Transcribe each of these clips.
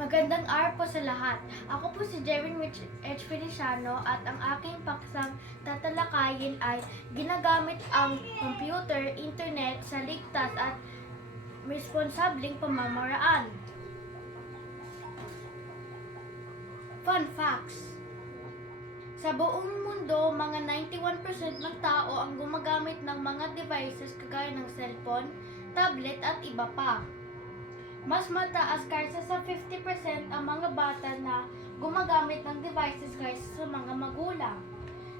Magandang araw po sa lahat. Ako po si Jevin H. Feliciano at ang aking paksang tatalakayin ay ginagamit ang computer, internet sa ligtas at responsableng pamamaraan. Fun facts Sa buong mundo, mga 91% ng tao ang gumagamit ng mga devices kagaya ng cellphone, tablet at iba pa. Mas mataas kaysa sa 50% ang mga bata na gumagamit ng devices kaysa sa mga magulang.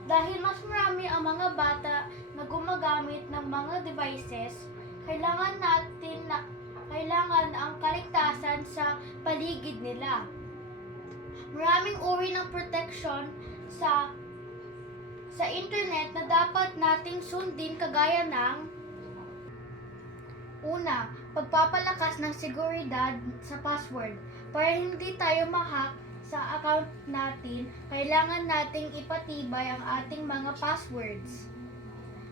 Dahil mas marami ang mga bata na gumagamit ng mga devices, kailangan natin na kailangan ang kaligtasan sa paligid nila. Maraming uri ng protection sa sa internet na dapat nating sundin kagaya ng Una, pagpapalakas ng seguridad sa password. Para hindi tayo mahack sa account natin, kailangan nating ipatibay ang ating mga passwords.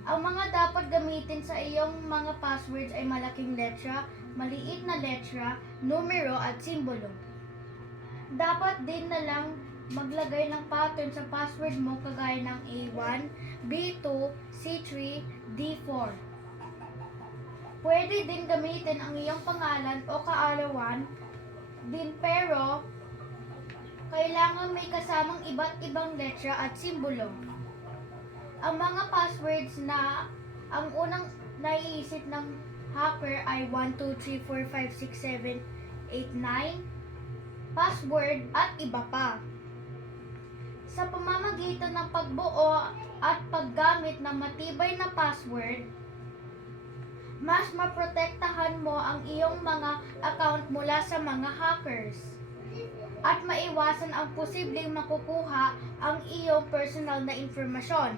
Ang mga dapat gamitin sa iyong mga passwords ay malaking letra, maliit na letra, numero at simbolo. Dapat din na lang maglagay ng pattern sa password mo kagaya ng A1, B2, C3, D4. Pwede din gamitin ang iyong pangalan o kaarawan din pero kailangan may kasamang iba't ibang letra at simbolo. Ang mga passwords na ang unang naiisip ng hacker ay 1, 2, 3, 4, 5, 6, 7, 8, 9, password at iba pa. Sa pamamagitan ng pagbuo at paggamit ng matibay na password, mas maprotektahan mo ang iyong mga account mula sa mga hackers at maiwasan ang posibleng makukuha ang iyong personal na informasyon.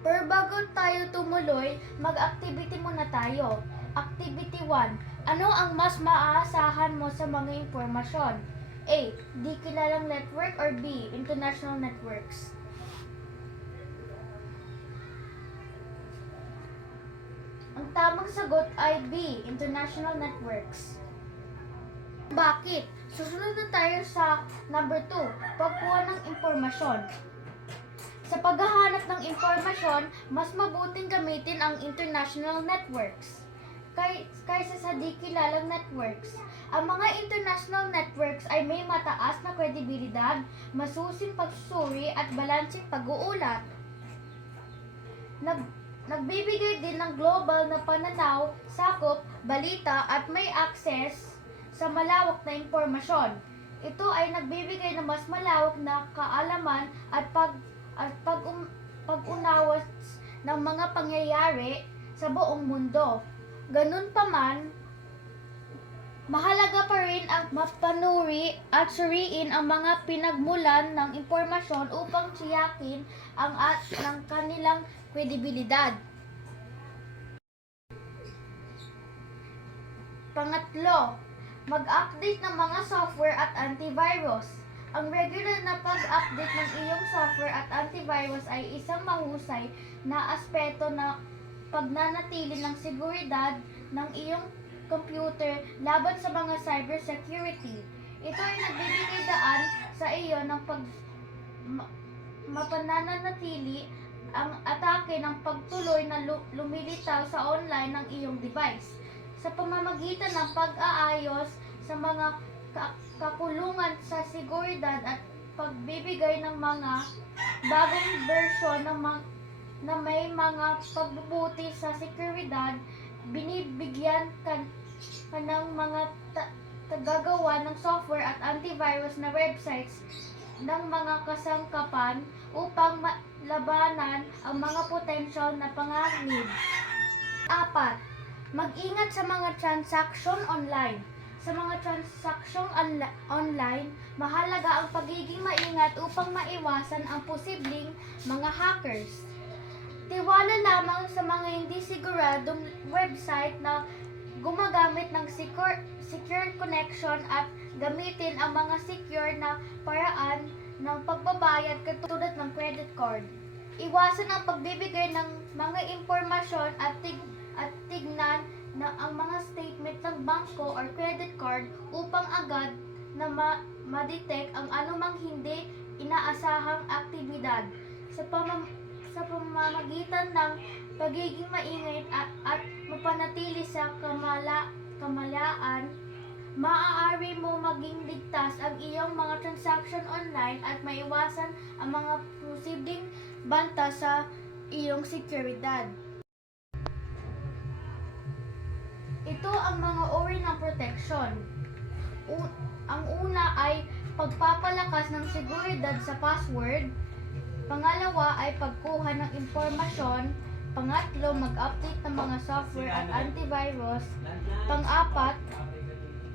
Pero bago tayo tumuloy, mag-activity muna tayo. Activity 1. Ano ang mas maaasahan mo sa mga informasyon? A. Di kilalang network or B. International networks? Ang tamang sagot ay B, International Networks. Bakit? Susunod na tayo sa number 2, pagkuha ng impormasyon. Sa paghahanap ng impormasyon, mas mabuting gamitin ang international networks kay, kaysa sa di kilalang networks. Ang mga international networks ay may mataas na kredibilidad, masusing pagsusuri at balansing pag-uulat. Nag, nagbibigay din ng global na pananaw, sakop, balita at may access sa malawak na impormasyon. Ito ay nagbibigay ng mas malawak na kaalaman at pag at pag pag-unawas ng mga pangyayari sa buong mundo. Ganun pa man, mahalaga pa rin ang mapanuri at suriin ang mga pinagmulan ng impormasyon upang tiyakin ang at ng kanilang kredibilidad. Pangatlo, mag-update ng mga software at antivirus. Ang regular na pag-update ng iyong software at antivirus ay isang mahusay na aspeto na pagnanatili ng seguridad ng iyong computer laban sa mga cybersecurity. Ito ay nagbibigay daan sa iyo ng pag ma- mapananatili ang atake ng pagtuloy na lu- lumilitaw sa online ng iyong device sa pamamagitan ng pag-aayos sa mga ka- kakulungan sa seguridad at pagbibigay ng mga bagong version ng mga na may mga pagbubuti sa seguridad, binibigyan ka ng mga ta- tagagawa ng software at antivirus na websites ng mga kasangkapan upang labanan ang mga potensyal na panganib. Apat, mag-ingat sa mga transaction online. Sa mga transaksyon onla- online, mahalaga ang pagiging maingat upang maiwasan ang posibleng mga hackers. Tiwala lamang sa mga hindi siguradong website na gumagamit ng secure, secure connection at gamitin ang mga secure na paraan ng pagbabayad katulad ng credit card. Iwasan ang pagbibigay ng mga impormasyon at, tig, at tignan na ang mga statement ng bangko or credit card upang agad na ma- ma-detect ang anumang hindi inaasahang aktibidad sa pamam- sa pamamagitan ng pagiging maingay at, at mapanatili sa kamala kamalaan maaari mo maging ligtas ang iyong mga transaction online at maiwasan ang mga posibleng banta sa iyong seguridad. Ito ang mga uri ng protection. U- ang una ay pagpapalakas ng seguridad sa password. Pangalawa ay pagkuha ng impormasyon. Pangatlo, mag-update ng mga software at antivirus. Pang-apat,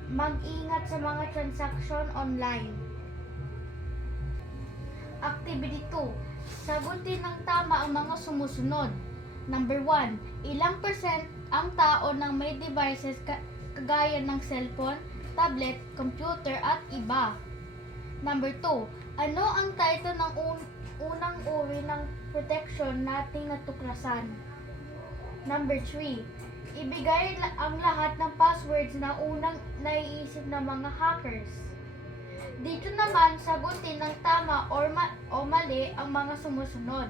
mag-ingat sa mga transaction online. Activity 2. Sagutin ng tama ang mga sumusunod. Number 1. Ilang percent ang tao ng may devices ka- kagaya ng cellphone, tablet, computer at iba? Number 2. Ano ang title ng un- unang uri ng protection nating natuklasan? Number 3. Ibigay ang lahat ng passwords na unang naiisip ng mga hackers. Dito naman, sagutin ng tama or ma- o mali ang mga sumusunod.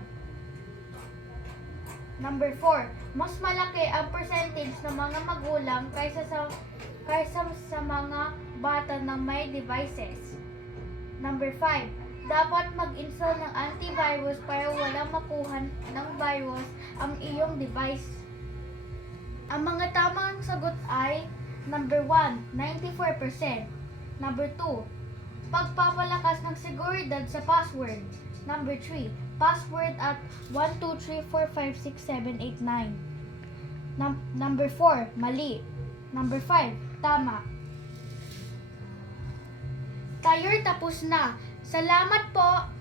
Number 4. Mas malaki ang percentage ng mga magulang kaysa sa kaysa sa mga bata ng may devices. Number 5. Dapat mag-install ng antivirus para walang makuha ng virus ang iyong device. Ang mga tamang sagot ay number 1, 94%. Number 2, pagpapalakas ng seguridad sa password. Number 3, password at 123456789. Num- number 4, mali. Number 5, tama. Tayo'y tapos na. Salamat po